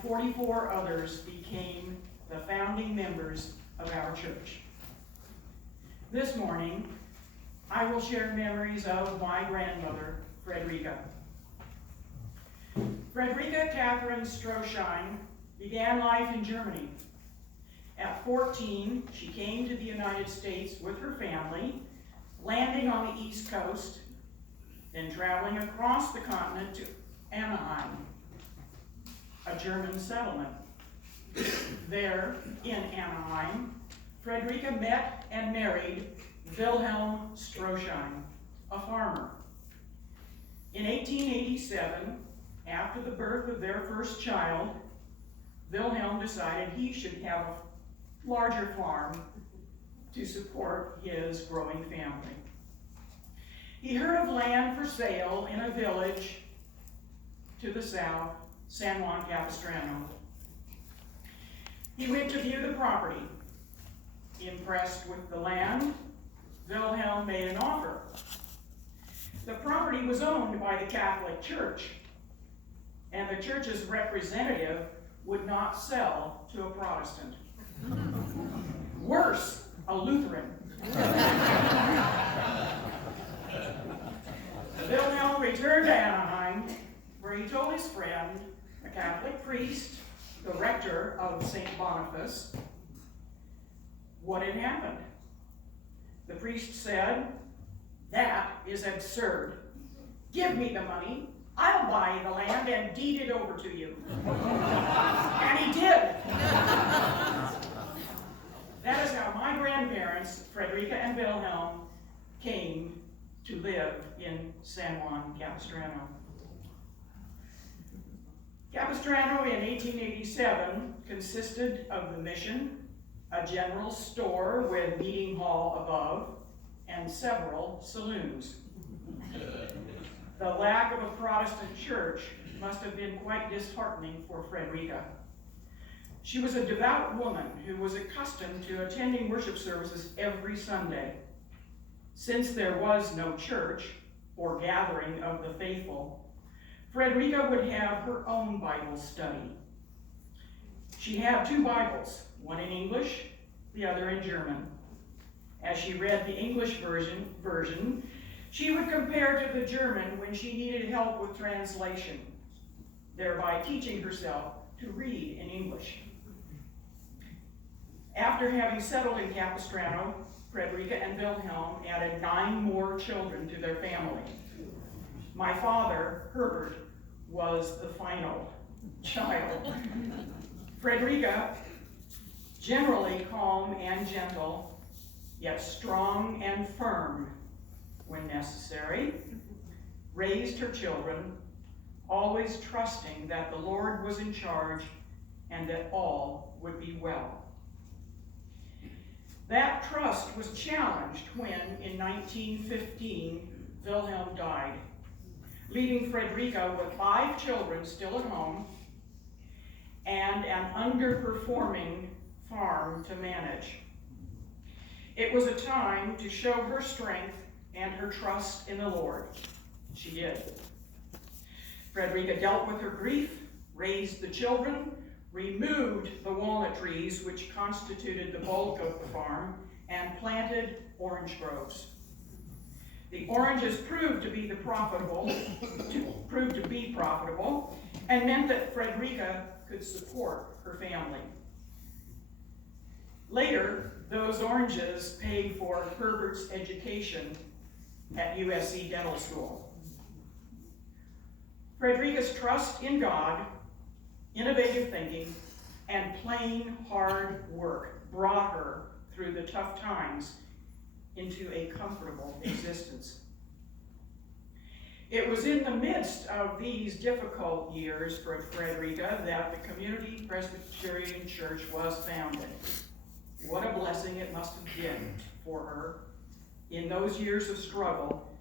44 others became the founding members of our church. This morning, I will share memories of my grandmother, Frederica. Frederica Catherine Stroschein began life in Germany. At 14, she came to the United States with her family, landing on the East Coast, then traveling across the continent to Anaheim, a German settlement. There, in Anaheim, Frederica met and married Wilhelm Stroschein, a farmer. In 1887, after the birth of their first child, Wilhelm decided he should have a larger farm to support his growing family. He heard of land for sale in a village to the south, San Juan Capistrano. He went to view the property. Impressed with the land, Wilhelm made an offer. The property was owned by the Catholic Church, and the church's representative would not sell to a Protestant. Worse, a Lutheran. Wilhelm returned to Anaheim, where he told his friend, a Catholic priest, the rector of St. Boniface, what had happened. The priest said, "That is absurd. Give me the money. I'll buy the land and deed it over to you." And he did. That is how my grandparents, Frederica and Wilhelm, came to live in San Juan Capistrano. Capistrano in 1887 consisted of the mission, a general store with meeting hall above, and several saloons. The lack of a Protestant church must have been quite disheartening for Frederica. She was a devout woman who was accustomed to attending worship services every Sunday. Since there was no church or gathering of the faithful, Frederica would have her own Bible study. She had two Bibles, one in English, the other in German. As she read the English version, she would compare to the German when she needed help with translation, thereby teaching herself to read in English. After having settled in Capistrano, Frederica and Wilhelm added 9 more children to their family. My father, Herbert, was the final child. Frederica, generally calm and gentle, yet strong and firm when necessary, raised her children, always trusting that the Lord was in charge and that all would be well. That trust was challenged when, in 1915, Wilhelm died, leaving Frederica with 5 children still at home and an underperforming farm to manage. It was a time to show her strength and her trust in the Lord. She did. Frederica dealt with her grief, raised the children, removed the walnut trees which constituted the bulk of the farm, and planted orange groves. The oranges proved to be profitable and meant that Frederica could support her family. Later, those oranges paid for Herbert's education at USC Dental School. Frederica's trust in God, innovative thinking, and plain hard work brought her through the tough times into a comfortable existence. It was in the midst of these difficult years for Frederica that the Community Presbyterian Church was founded. What a blessing it must have been for her in those years of struggle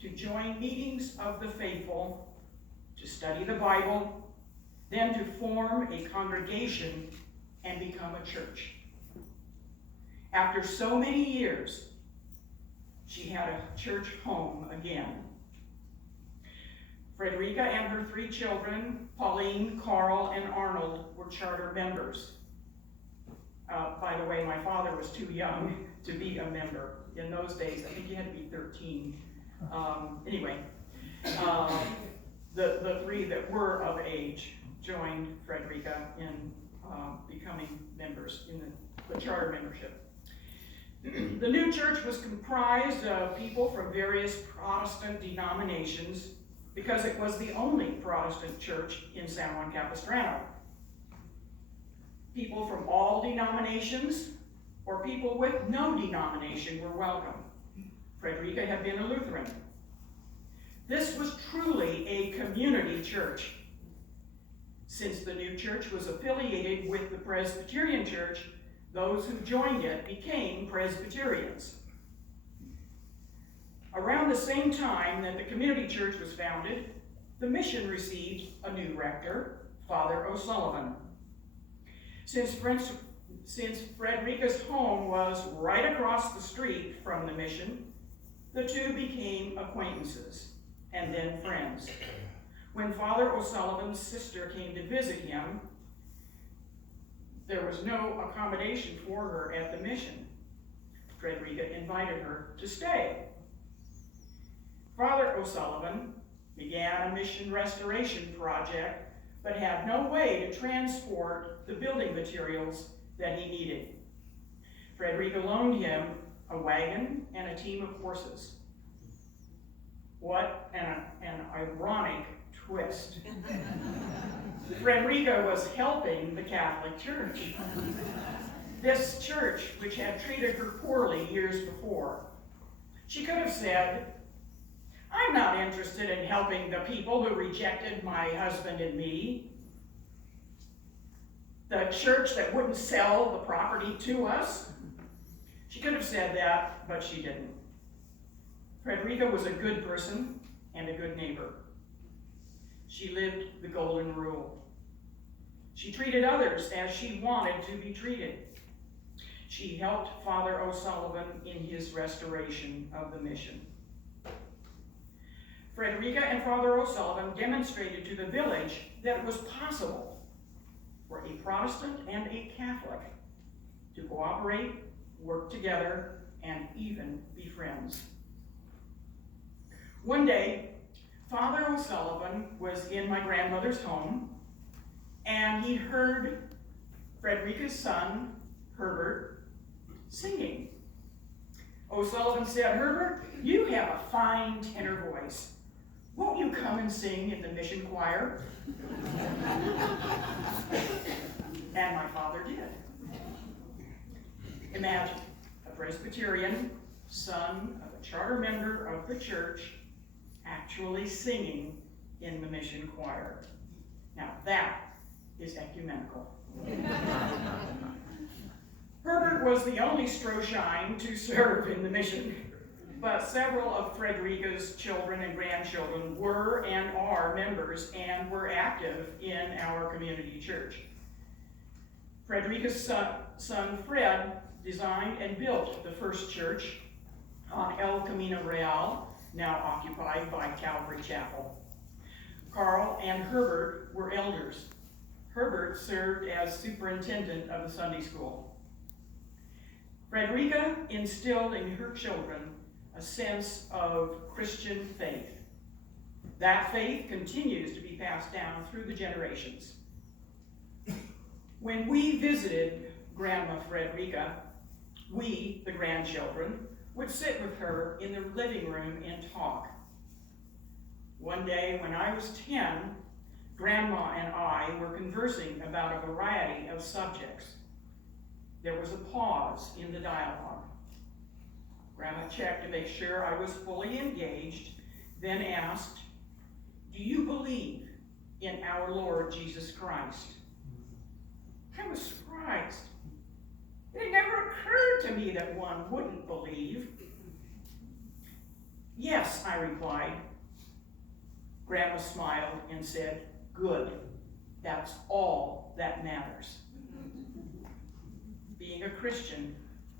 to join meetings of the faithful, to study the Bible, then to form a congregation and become a church. After so many years, she had a church home again. Frederica and her 3 children, Pauline, Carl, and Arnold, were charter members. By the way, my father was too young to be a member. In those days, I think you had to be 13. Anyway, the 3 that were of age joined Frederica in becoming members in the charter membership. The new church was comprised of people from various Protestant denominations because it was the only Protestant church in San Juan Capistrano. People from all denominations or people with no denomination were welcome. Frederica had been a Lutheran. This was truly a community church. Since the new church was affiliated with the Presbyterian church, those who joined it became Presbyterians. Around the same time that the community church was founded, the mission received a new rector, Father O'Sullivan. Since Frederica's home was right across the street from the mission, the 2 became acquaintances and then friends. When Father O'Sullivan's sister came to visit him, there was no accommodation for her at the mission. Frederica invited her to stay. Father O'Sullivan began a mission restoration project, but had no way to transport the building materials that he needed. Frederica loaned him a wagon and a team of horses. What an ironic twist. Frederica was helping the Catholic Church. This church, which had treated her poorly years before. She could have said, "I'm not interested in helping the people who rejected my husband and me. The church that wouldn't sell the property to us." She could have said that, but she didn't. Frederica was a good person and a good neighbor. She lived the golden rule. She treated others as she wanted to be treated. She helped Father O'Sullivan in his restoration of the mission. Frederica and Father O'Sullivan demonstrated to the village that it was possible for a Protestant and a Catholic to cooperate, work together, and even be friends. One day, Father O'Sullivan was in my grandmother's home, and he heard Frederica's son, Herbert, singing. O'Sullivan said, "Herbert, you have a fine tenor voice. Won't you come and sing in the mission choir?" And my father did. Imagine a Presbyterian, son of a charter member of the church, actually singing in the mission choir. Now that is ecumenical. Herbert was the only Stroschein to serve in the mission, but several of Frederica's children and grandchildren were and are members and were active in our community church. Frederica's son Fred designed and built the first church on El Camino Real, now occupied by Calvary Chapel. Carl and Herbert were elders. Herbert served as superintendent of the Sunday school. Frederica instilled in her children a sense of Christian faith. That faith continues to be passed down through the generations. When we visited Grandma Frederica, we, the grandchildren, would sit with her in the living room and talk. One day when I was 10, Grandma and I were conversing about a variety of subjects. There was a pause in the dialogue. Grandma checked to make sure I was fully engaged, then asked, "Do you believe in our Lord Jesus Christ?" I was surprised. It had never occurred to me that one wouldn't believe. "Yes," I replied. Grandma smiled and said, "Good. That's all that matters." Being a Christian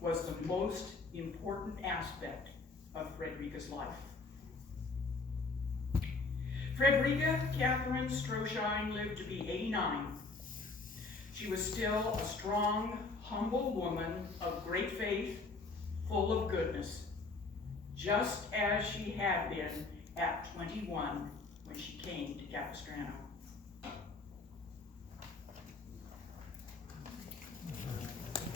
was the most important aspect of Frederica's life. Frederica Catherine Stroschein lived to be 89. She was still a strong, humble woman of great faith, full of goodness, just as she had been at 21 when she came to Capistrano.